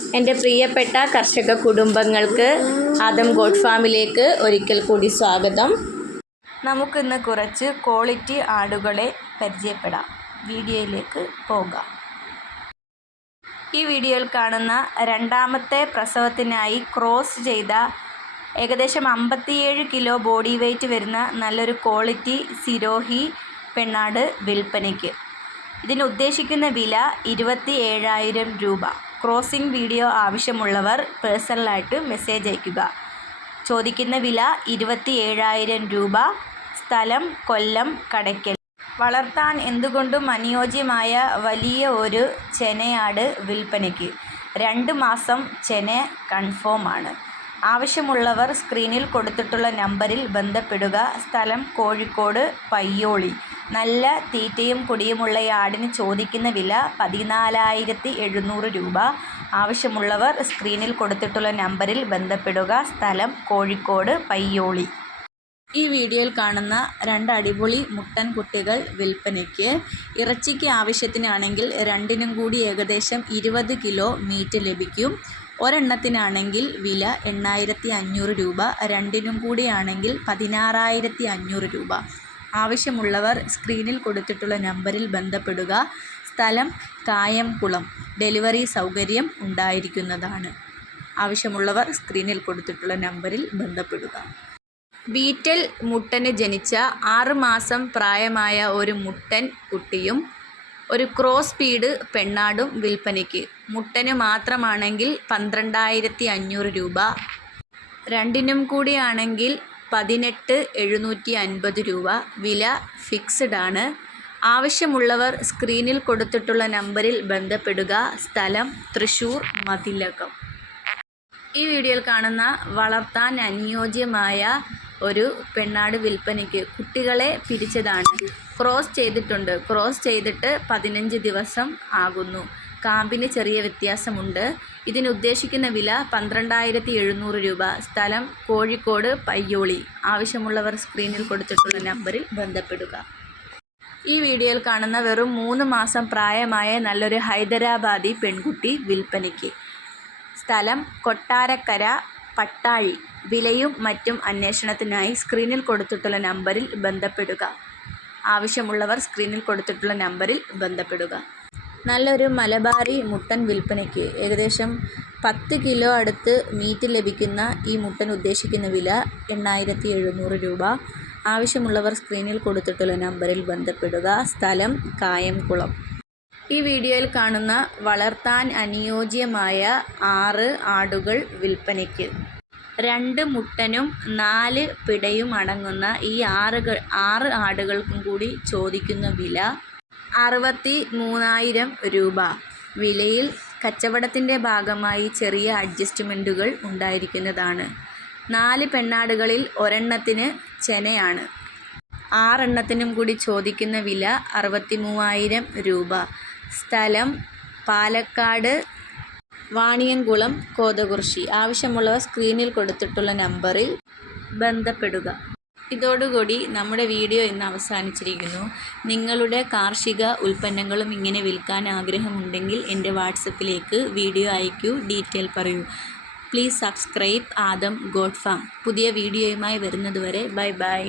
എൻ്റെ പ്രിയപ്പെട്ട കർഷക കുടുംബങ്ങൾക്ക് ആദം ഗോഡ് ഫാമിലേക്ക് ഒരിക്കൽ കൂടി സ്വാഗതം. നമുക്കിന്ന് കുറച്ച് ക്വാളിറ്റി ആടുകളെ പരിചയപ്പെടാം. വീഡിയോയിലേക്ക് പോകാം. ഈ വീഡിയോയിൽ കാണുന്ന രണ്ടാമത്തെ പ്രസവത്തിനായി ക്രോസ് ചെയ്ത ഏകദേശം 57 കിലോ ബോഡി വെയ്റ്റ് വരുന്ന നല്ലൊരു ക്വാളിറ്റി സിരോഹി പെണ്ണാട് വിൽപ്പനയ്ക്ക്. ഇതിന് ഉദ്ദേശിക്കുന്ന വില 27,000 രൂപ. ക്രോസിംഗ് വീഡിയോ ആവശ്യമുള്ളവർ പേഴ്സണലായിട്ട് മെസ്സേജ് അയയ്ക്കുക. ചോദിക്കുന്ന വില 27,000 രൂപ. സ്ഥലം കൊല്ലം കടയ്ക്കൽ. വളർത്താൻ എന്തുകൊണ്ടും അനുയോജ്യമായ വലിയ ഒരു ചെനയാട് വിൽപ്പനയ്ക്ക്. 2 മാസം ചെന കൺഫേം ആണ്. ആവശ്യമുള്ളവർ സ്ക്രീനിൽ കൊടുത്തിട്ടുള്ള നമ്പറിൽ ബന്ധപ്പെടുക. സ്ഥലം കോഴിക്കോട് പയ്യോളി. നല്ല തീറ്റയും കുടിയുമുള്ള ഈ ആടിന് ചോദിക്കുന്ന വില 14,700 രൂപ. ആവശ്യമുള്ളവർ സ്ക്രീനിൽ കൊടുത്തിട്ടുള്ള നമ്പറിൽ ബന്ധപ്പെടുക. സ്ഥലം കോഴിക്കോട് പയ്യോളി. ഈ വീഡിയോയിൽ കാണുന്ന 2 അടിപൊളി മുട്ടൻ കുട്ടികൾ വിൽപ്പനയ്ക്ക്. ഇറച്ചിക്ക് ആവശ്യത്തിനാണെങ്കിൽ രണ്ടിനും കൂടി ഏകദേശം 20 കിലോ മീറ്റ് ലഭിക്കും. ഒരെണ്ണത്തിനാണെങ്കിൽ വില 8,500 രൂപ. രണ്ടിനും കൂടിയാണെങ്കിൽ 16,500 രൂപ. ആവശ്യമുള്ളവർ സ്ക്രീനിൽ കൊടുത്തിട്ടുള്ള നമ്പറിൽ ബന്ധപ്പെടുക. സ്ഥലം കായംകുളം. ഡെലിവറി സൗകര്യം ഉണ്ടായിരിക്കുന്നതാണ്. ആവശ്യമുള്ളവർ സ്ക്രീനിൽ കൊടുത്തിട്ടുള്ള നമ്പറിൽ ബന്ധപ്പെടുക. ബീറ്റൽ മുട്ടന് ജനിച്ച 6 മാസം പ്രായമായ ഒരു മുട്ടൻ കുട്ടിയും ഒരു ക്രോസ് ബീഡ് പെണ്ണാടും വിൽപ്പനയ്ക്ക്. മുട്ടന് മാത്രമാണെങ്കിൽ 12,500 രൂപ. രണ്ടിനും കൂടിയാണെങ്കിൽ 18,750 രൂപ. വില ഫിക്സഡ് ആണ്. ആവശ്യമുള്ളവർ സ്ക്രീനിൽ കൊടുത്തിട്ടുള്ള നമ്പറിൽ ബന്ധപ്പെടുക. സ്ഥലം തൃശ്ശൂർ മതിലകം. ഈ വീഡിയോയിൽ കാണുന്ന വളർത്താൻ അനുയോജ്യമായ ഒരു പെണ്ണാട് വിൽപ്പനയ്ക്ക്. കുട്ടികളെ പിരിച്ചതാണ്. ക്രോസ് ചെയ്തിട്ടുണ്ട്. ക്രോസ് ചെയ്തിട്ട് 15 ദിവസം ആകുന്നു. കാമ്പിന് ചെറിയ വ്യത്യാസമുണ്ട്. ഇതിന് ഉദ്ദേശിക്കുന്ന വില 12,700 രൂപ. സ്ഥലം കോഴിക്കോട് പയ്യോളി. ആവശ്യമുള്ളവർ സ്ക്രീനിൽ കൊടുത്തിട്ടുള്ള നമ്പറിൽ ബന്ധപ്പെടുക. ഈ വീഡിയോയിൽ കാണുന്ന വെറും 3 മാസം പ്രായമായ നല്ലൊരു ഹൈദരാബാദി പെൺകുട്ടി വിൽപ്പനയ്ക്ക്. സ്ഥലം കൊട്ടാരക്കര പട്ടാഴി. വിലയും മറ്റും അന്വേഷണത്തിനായി സ്ക്രീനിൽ കൊടുത്തിട്ടുള്ള നമ്പറിൽ ബന്ധപ്പെടുക. ആവശ്യമുള്ളവർ സ്ക്രീനിൽ കൊടുത്തിട്ടുള്ള നമ്പറിൽ ബന്ധപ്പെടുക. നല്ലൊരു മലബാറി മുട്ടൻ വിൽപ്പനയ്ക്ക്. ഏകദേശം 10 കിലോ അടുത്ത് മീറ്റ് ലഭിക്കുന്ന ഈ മുട്ടൻ ഉദ്ദേശിക്കുന്ന വില 8,700 രൂപ. ആവശ്യമുള്ളവർ സ്ക്രീനിൽ കൊടുത്തിട്ടുള്ള നമ്പറിൽ ബന്ധപ്പെടുക. സ്ഥലം കായംകുളം. ഈ വീഡിയോയിൽ കാണുന്ന വളർത്താൻ അനുയോജ്യമായ 6 ആടുകൾ വിൽപ്പനയ്ക്ക്. 2 മുട്ടനും 4 പിടയും അടങ്ങുന്ന ഈ 6 ആടുകൾക്കും കൂടി ചോദിക്കുന്ന വില 63,000 രൂപ. വിലയിൽ കച്ചവടത്തിൻ്റെ ഭാഗമായി ചെറിയ അഡ്ജസ്റ്റ്മെൻറ്റുകൾ ഉണ്ടായിരിക്കുന്നതാണ്. 4 പെണ്ണാടുകളിൽ ഒരെണ്ണത്തിന് ചെനയാണ്. 6 എണ്ണത്തിനും കൂടി ചോദിക്കുന്ന വില 63,000 രൂപ. സ്ഥലം പാലക്കാട് വാണിയംകുളം കോതകുറിശി. ആവശ്യമുള്ളവർ സ്ക്രീനിൽ കൊടുത്തിട്ടുള്ള നമ്പറിൽ ബന്ധപ്പെടുക. ഇതോടുകൂടി നമ്മുടെ വീഡിയോ ഇന്ന് അവസാനിച്ചിരിക്കുന്നു. നിങ്ങളുടെ കാർഷിക ഉൽപ്പന്നങ്ങളും ഇങ്ങനെ വിൽക്കാൻ ആഗ്രഹമുണ്ടെങ്കിൽ എൻ്റെ വാട്സപ്പിലേക്ക് വീഡിയോ അയക്കൂ. ഡീറ്റെയിൽ പറയൂ. Please subscribe Adam God farm. പുതിയ വീഡിയോയുമായി വരുന്നതുവരെ ബൈ ബൈ.